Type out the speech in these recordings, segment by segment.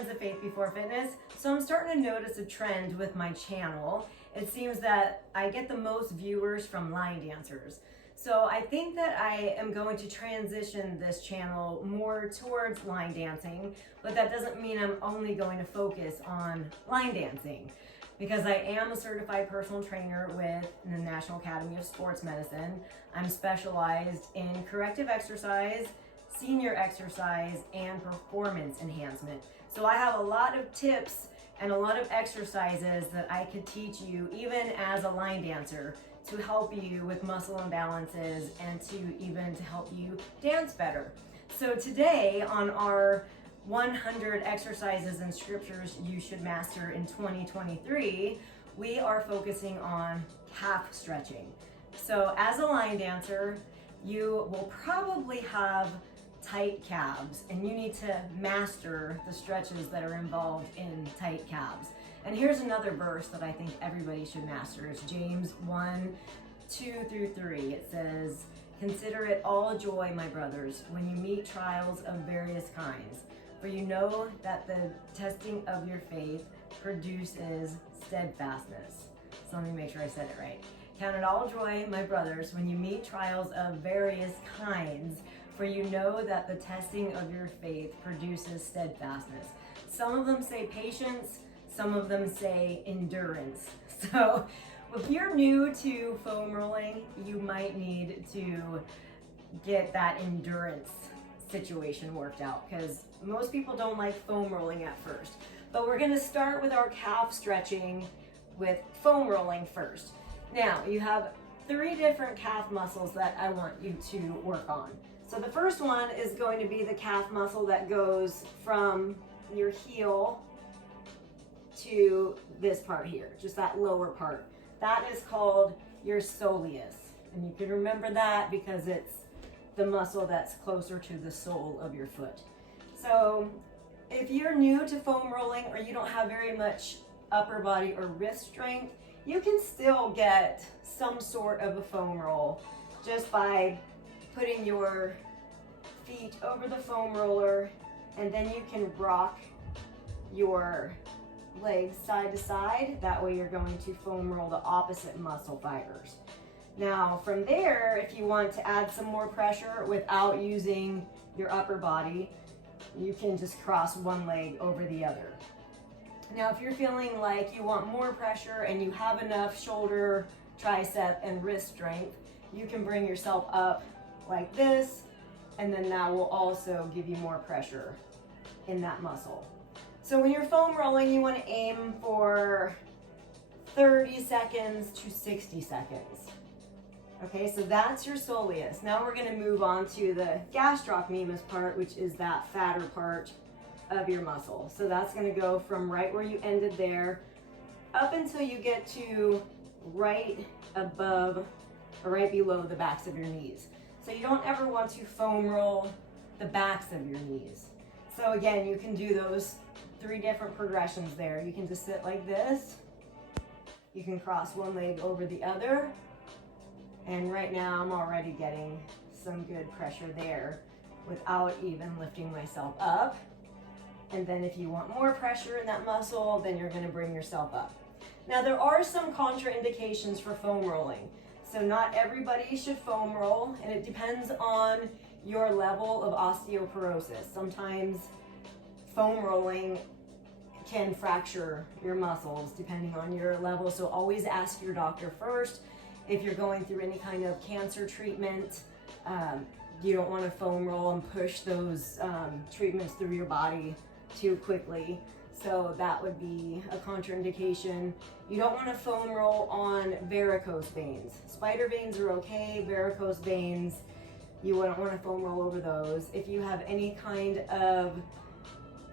friends of Faith Before Fitness. So I'm starting to notice a trend with my channel. It seems that I get the most viewers from line dancers. So I think that I am going to transition this channel more towards line dancing, but that doesn't mean I'm only going to focus on line dancing, because I am a certified personal trainer with the National Academy of Sports Medicine. I'm specialized in corrective exercise, senior exercise, and performance enhancement. So I have a lot of tips and a lot of exercises that I could teach you even as a line dancer to help you with muscle imbalances and to help you dance better. So today on our 100 exercises and scriptures you should master in 2023, we are focusing on calf stretching. So as a line dancer, you will probably have tight calves, and you need to master the stretches that are involved in tight calves. And here's another verse that I think everybody should master. It's James 1:2-3. It says, "Consider it all joy, my brothers, when you meet trials of various kinds, for you know that the testing of your faith produces steadfastness." So let me make sure I said it right. "Count it all joy, my brothers, when you meet trials of various kinds, for you know that the testing of your faith produces steadfastness." Some of them say patience, some of them say endurance. So if you're new to foam rolling, you might need to get that endurance situation worked out, because most people don't like foam rolling at first. But we're gonna start with our calf stretching with foam rolling first. Now, you have 3 different calf muscles that I want you to work on. So the first one is going to be the calf muscle that goes from your heel to this part here, just that lower part. That is called your soleus. And you can remember that because it's the muscle that's closer to the sole of your foot. So if you're new to foam rolling or you don't have very much upper body or wrist strength, you can still get some sort of a foam roll just by putting your feet over the foam roller, and then you can rock your legs side to side. That way you're going to foam roll the opposite muscle fibers. Now from there, if you want to add some more pressure without using your upper body, you can just cross one leg over the other. Now if you're feeling like you want more pressure and you have enough shoulder, tricep, and wrist strength, you can bring yourself up like this, and then that will also give you more pressure in that muscle. So when you're foam rolling, you want to aim for 30 seconds to 60 seconds. Okay, so that's your soleus. Now we're going to move on to the gastrocnemius part, which is that fatter part of your muscle. So that's going to go from right where you ended there up until you get to right above or right below the backs of your knees. So you don't ever want to foam roll the backs of your knees. So again, you can do those 3 different progressions there. You can just sit like this. You can cross one leg over the other. And right now I'm already getting some good pressure there without even lifting myself up. And then if you want more pressure in that muscle, then you're going to bring yourself up. Now there are some contraindications for foam rolling. So not everybody should foam roll, and it depends on your level of osteoporosis. Sometimes foam rolling can fracture your muscles depending on your level. So always ask your doctor first. If you're going through any kind of cancer treatment, you don't want to foam roll and push those treatments through your body too quickly. So that would be a contraindication. You don't want to foam roll on varicose veins. Spider veins are okay. Varicose veins, you wouldn't want to foam roll over those. If you have any kind of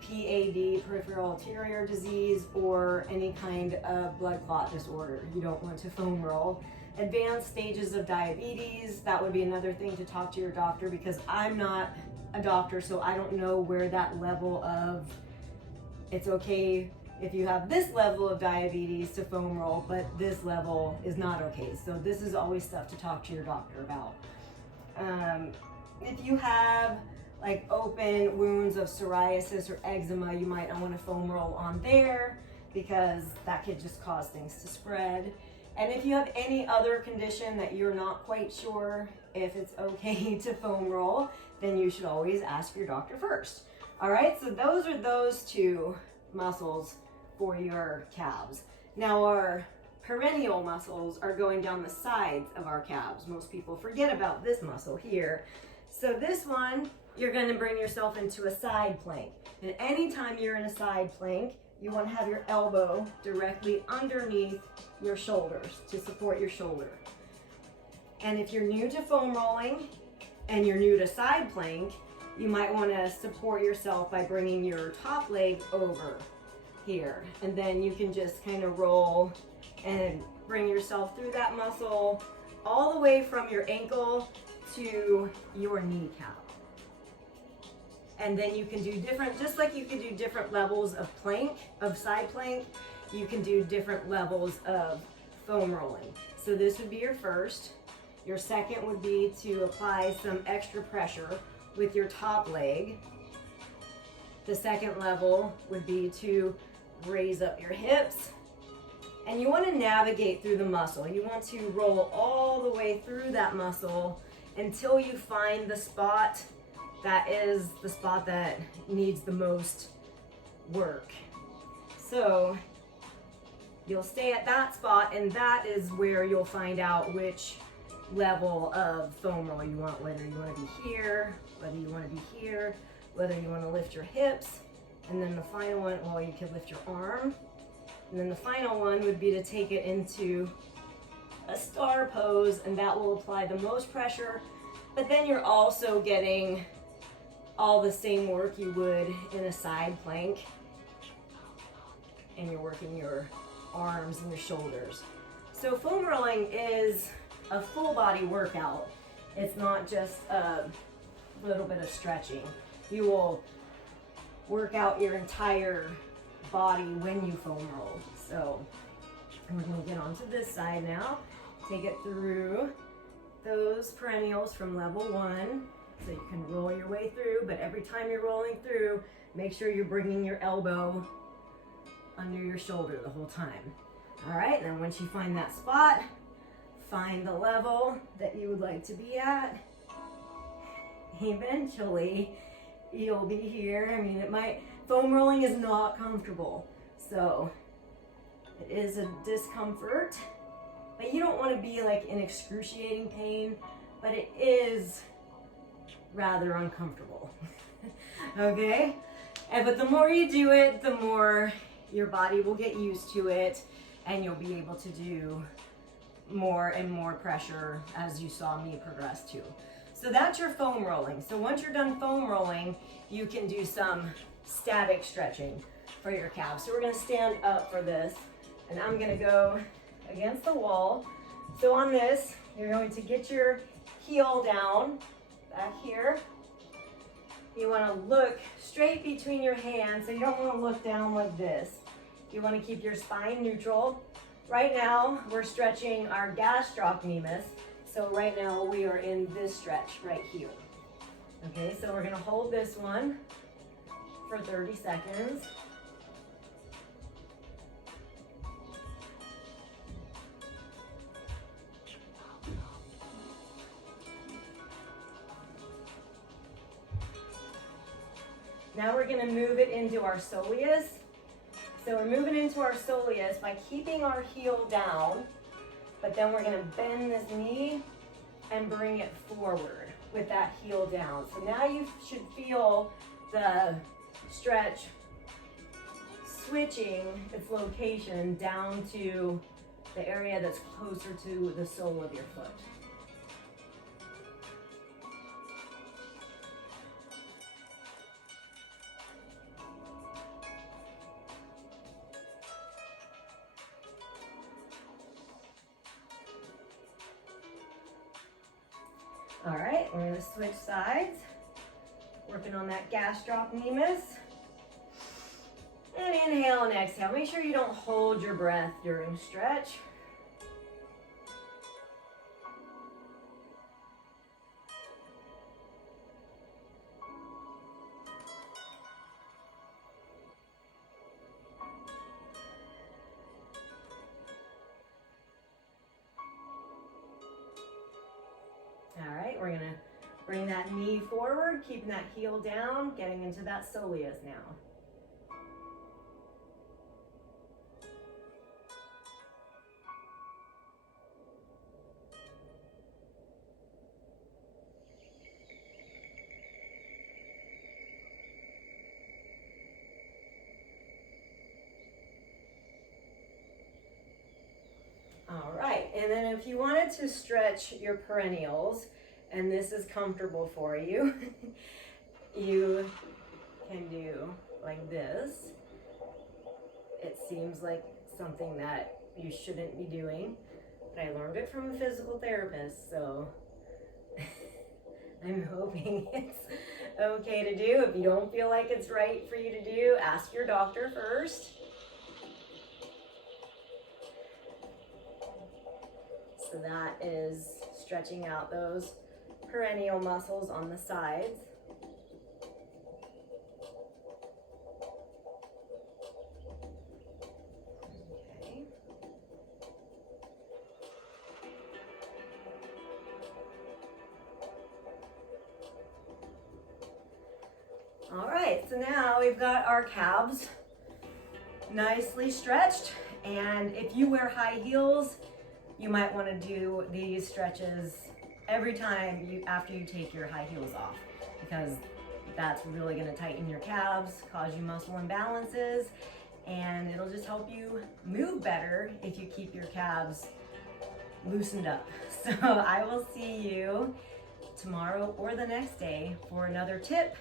PAD, peripheral arterial disease, or any kind of blood clot disorder, you don't want to foam roll. Advanced stages of diabetes, that would be another thing to talk to your doctor, because I'm not a doctor, so I don't know where that level of, it's okay if you have this level of diabetes to foam roll, but this level is not okay. So this is always stuff to talk to your doctor about. If you have like open wounds of psoriasis or eczema, you might not want to foam roll on there because that could just cause things to spread. And if you have any other condition that you're not quite sure if it's okay to foam roll, then you should always ask your doctor first. All right, so those are those two muscles for your calves. Now our perennial muscles are going down the sides of our calves. Most people forget about this muscle here. So this one, you're going to bring yourself into a side plank. And anytime you're in a side plank, you want to have your elbow directly underneath your shoulders to support your shoulder. And if you're new to foam rolling and you're new to side plank, you might want to support yourself by bringing your top leg over here. And then you can just kind of roll and bring yourself through that muscle all the way from your ankle to your kneecap. And then you can do different, just like you can do different levels of plank, of side plank, you can do different levels of foam rolling. So this would be your first. Your second would be to apply some extra pressure with your top leg. The second level would be to raise up your hips. And you want to navigate through the muscle. You want to roll all the way through that muscle until you find the spot that is the spot that needs the most work. So you'll stay at that spot, and that is where you'll find out which level of foam roll you want, whether you want to be here, whether you want to be here, whether you want to lift your hips. And then the final one, well, you can lift your arm. And then the final one would be to take it into a star pose, and that will apply the most pressure, but then you're also getting all the same work you would in a side plank, and you're working your arms and your shoulders. So foam rolling is a full body workout. It's not just a little bit of stretching. You will work out your entire body when you foam roll. So we're going to get onto this side now. Take it through those perennials from level 1. So you can roll your way through, but every time you're rolling through, make sure you're bringing your elbow under your shoulder the whole time. All right, then once you find that spot, find the level that you would like to be at. Eventually, you'll be here. I mean, foam rolling is not comfortable, so it is a discomfort, but you don't want to be like in excruciating pain, but it is rather uncomfortable. Okay? But the more you do it, the more your body will get used to it, and you'll be able to do more and more pressure as you saw me progress too. So that's your foam rolling. So once you're done foam rolling, you can do some static stretching for your calves. So we're going to stand up for this, and I'm going to go against the wall. So on this, you're going to get your heel down back here. You want to look straight between your hands, so you don't want to look down like this. You want to keep your spine neutral. Right now, we're stretching our gastrocnemius. So right now, we are in this stretch right here. Okay, so we're going to hold this one for 30 seconds. Now we're going to move it into our soleus. So we're moving into our soleus by keeping our heel down, but then we're going to bend this knee and bring it forward with that heel down. So now you should feel the stretch switching its location down to the area that's closer to the sole of your foot. All right, we're going to switch sides, working on that gastrocnemius. And inhale and exhale. Make sure you don't hold your breath during stretch. Bring that knee forward, keeping that heel down, getting into that soleus now. All right, and then if you wanted to stretch your perennials, and this is comfortable for you, you can do like this. It seems like something that you shouldn't be doing, but I learned it from a physical therapist, so I'm hoping it's okay to do. If you don't feel like it's right for you to do, ask your doctor first. So that is stretching out those perennial muscles on the sides. Okay. All right, so now we've got our calves nicely stretched, and if you wear high heels, you might want to do these stretches every time after you take your high heels off, because that's really going to tighten your calves, cause you muscle imbalances, and it'll just help you move better if you keep your calves loosened up. So I will see you tomorrow or the next day for another tip